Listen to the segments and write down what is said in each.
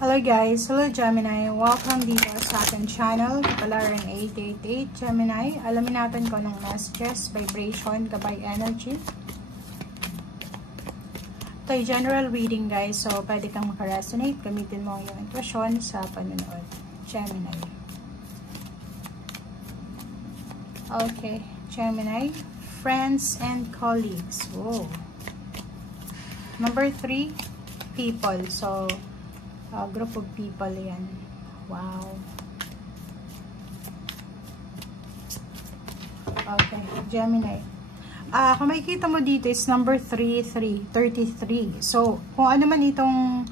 Hello guys, hello Gemini, welcome dito sa ating channel, Kapalaran 888 Gemini. Alamin natin kung anong messages, vibration, gabay energy. Ito ay general reading guys, so pwede kang makaresonate, gamitin mo yung intuition sa panonood. Gemini. Okay, Gemini, friends and colleagues. Whoa. Number 3, people. So, group of people yan. Wow. Okay, Gemini. Kung makikita mo dito is number 33. So, kung ano man itong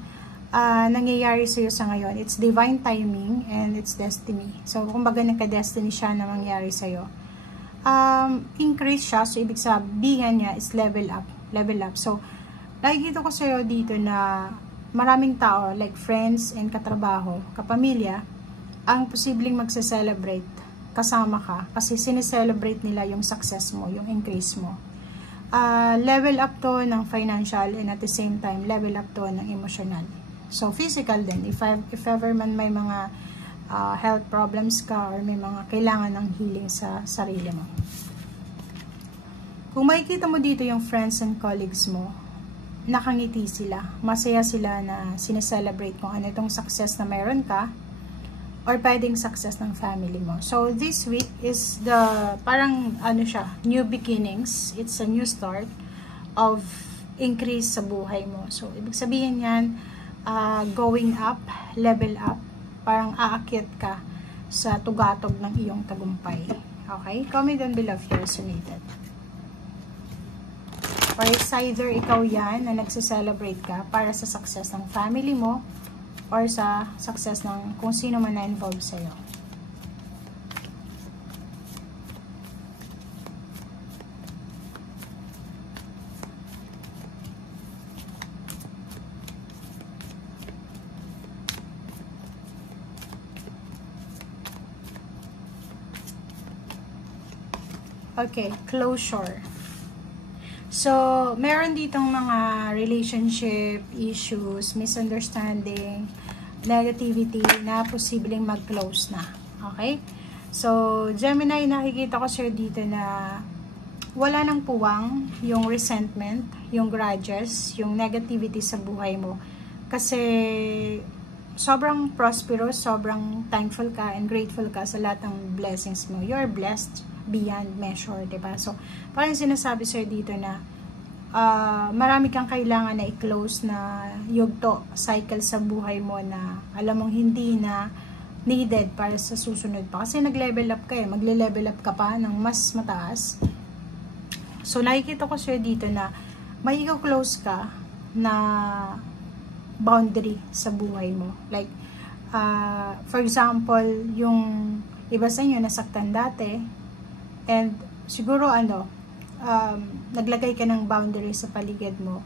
nangyayari sa'yo sa ngayon, it's divine timing and it's destiny. So, kumbaga nagka-destiny siya na mangyari sa'yo. Increase siya. So, ibig sabihin niya is level up. Level up. So, nakikita ko sa'yo dito na maraming tao, like friends and katrabaho, kapamilya, ang posibleng magse-celebrate kasama ka kasi sineselebrate nila yung success mo, yung increase mo. Level up to ng financial and at the same time, level up to ng emotional. So, physical din. If ever man may mga health problems ka or may mga kailangan ng healing sa sarili mo. Kung makikita mo dito yung friends and colleagues mo, nakangiti sila. Masaya sila na sineselebrate kung ano itong success na meron ka or pwedeng success ng family mo. So, this week is the, parang ano siya, new beginnings. It's a new start of increase sa buhay mo. So, ibig sabihin yan, going up, level up, parang aakyat ka sa tugatog ng iyong tagumpay. Okay? Comment down below if you resonated. Or it's either ikaw yan na nagse-celebrate ka para sa success ng family mo or sa success ng kung sino man na involved sa'yo. Okay, closure. So, meron ditong mga relationship issues, misunderstanding, negativity na posibleng mag-close na. Okay? So, Gemini, nakikita ko sir dito na wala nang puwang yung resentment, yung grudges, yung negativity sa buhay mo. Kasi, sobrang prosperous, sobrang thankful ka and grateful ka sa lahat ng blessings mo. You're blessed beyond measure, diba? So, parang sinasabi sir dito na marami kang kailangan na i-close na yugto, cycle sa buhay mo na alam mong hindi na needed para sa susunod pa. Kasi nag-level up ka eh. Magle-level up ka pa ng mas mataas. So, nakikita ko sir dito na may i-close ka na boundary sa buhay mo. Like, for example, yung iba sa inyo nasaktan dati, and siguro naglagay ka ng boundary sa paligid mo.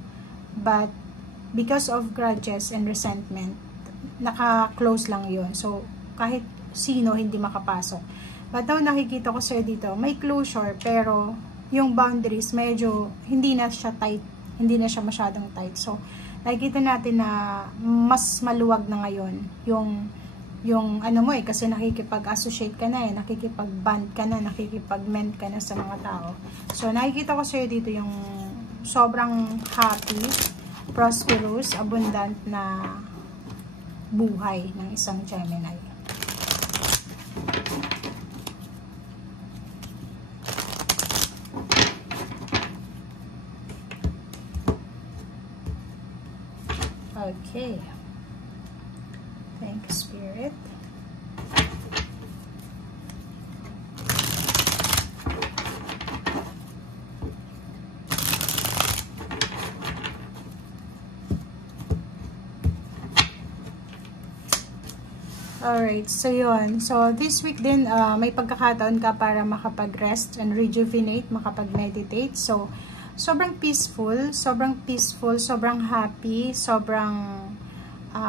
But because of grudges and resentment, naka-close lang yun. So, kahit sino hindi makapasok. But now, nakikita ko sir dito, may closure, pero yung boundaries medyo hindi na siya tight. Hindi na siya masyadong tight. So, nakikita natin na mas maluwag na ngayon yung ano mo eh, kasi nakikipag-associate ka na eh, nakikipag-band ka na, nakikipag-mend ka na sa mga tao. So, nakikita ko sa'yo dito yung sobrang happy, prosperous, abundant na buhay ng isang Gemini. Okay. Thank you, Spirit. Alright, so yun. So, this week din, may pagkakataon ka para makapag-rest and rejuvenate, makapag-meditate. So, sobrang peaceful, sobrang happy, sobrang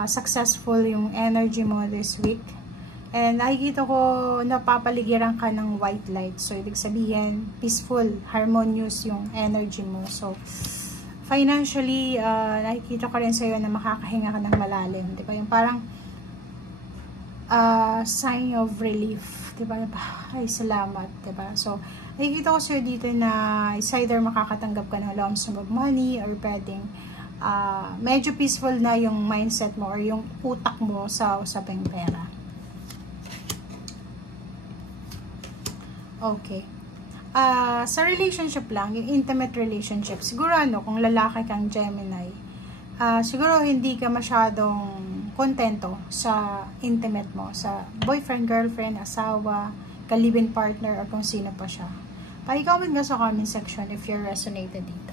successful yung energy mo this week. And nakikita ko napapaligiran ka ng white light. So, ibig sabihin, peaceful, harmonious yung energy mo. So, financially, nakikita ko rin sa'yo na makakahinga ka ng malalim. Diba? Yung parang sign of relief. Diba? Ay, salamat. Diba? So, nakikita ko sa'yo dito na is either makakatanggap ka ng lump sum of money or pwedeng medyo peaceful na yung mindset mo or yung utak mo sa usaping pera. Okay. Sa relationship lang, yung intimate relationship, siguro kung lalaki kang Gemini, siguro hindi ka masyadong kontento sa intimate mo, sa boyfriend, girlfriend, asawa, ka-live-in partner, or kung sino pa siya. Pa-comment ka sa comment section if you're resonated dito.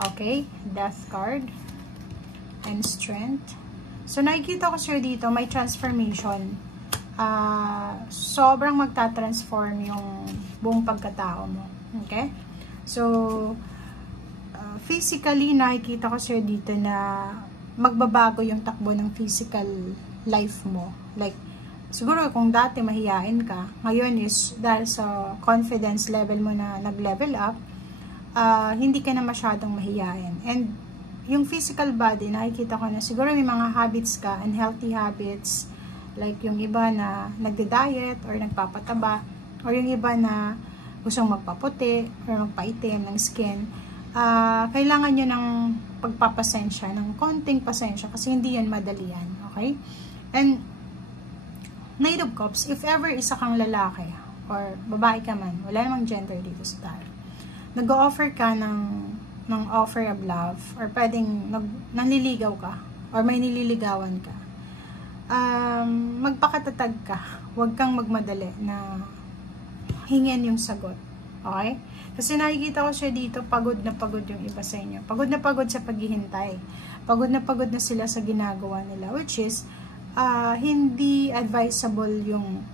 Okay, Death card and Strength. So, nakikita ko sir dito, may transformation. Sobrang magta-transform yung buong pagkatao mo. Okay? So, physically, nakikita ko sir dito na magbabago yung takbo ng physical life mo. Like, siguro kung dati mahiyain ka, ngayon is dahil sa confidence level mo na nag-level up, hindi ka na masyadong mahiyain. And yung physical body, nakikita ko na siguro may mga habits ka, unhealthy habits, like yung iba na nagde-diet or nagpapataba, or yung iba na gustong magpaputi or magpaitim ng skin, kailangan nyo ng pagpapasensya, ng konting pasensya, kasi hindi yan madali yan, okay? And Knight of Cups, if ever isa kang lalaki or babae ka man, wala namang gender dito sa tarot, nag-o-offer ka ng offer of love, or pwedeng nanliligaw ka or may nililigawan ka, magpakatatag ka, huwag kang magmadali na hingin yung sagot, okay? Kasi nakikita ko siya dito, pagod na pagod yung iba sa inyo, pagod na pagod sa paghihintay, pagod na sila sa ginagawa nila, which is hindi advisable yung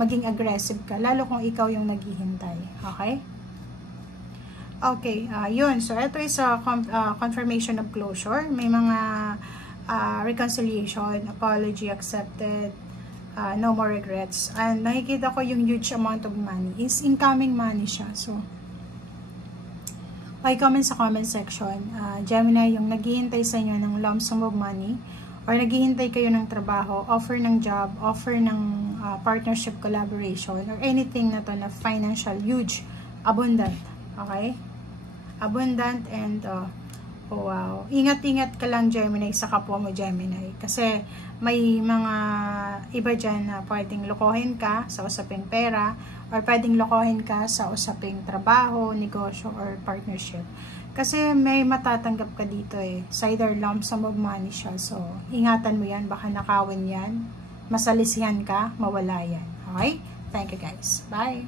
maging aggressive ka, lalo kung ikaw yung naghihintay, okay? Okay, yun. So, ito is a confirmation of closure. May mga reconciliation, apology accepted, no more regrets. And nakikita ko yung huge amount of money. Is incoming money siya. So, comment sa comment section. Gemini, yung naghihintay sa inyo ng lump sum of money, or naghihintay kayo ng trabaho, offer ng job, offer ng partnership, collaboration, or anything na to na financial, huge, abundant. Okay? Abundant and oh wow. Ingat-ingat ka lang Gemini sa kapwa mo Gemini. Kasi may mga iba dyan na pwedeng lokohin ka sa usaping pera, or pwedeng lokohin ka sa usaping trabaho, negosyo, or partnership. Kasi may matatanggap ka dito sa either lump sum of money siya. So, ingatan mo yan. Baka nakawin yan. Masalisihan ka, mawala yan. Okay? Thank you guys. Bye!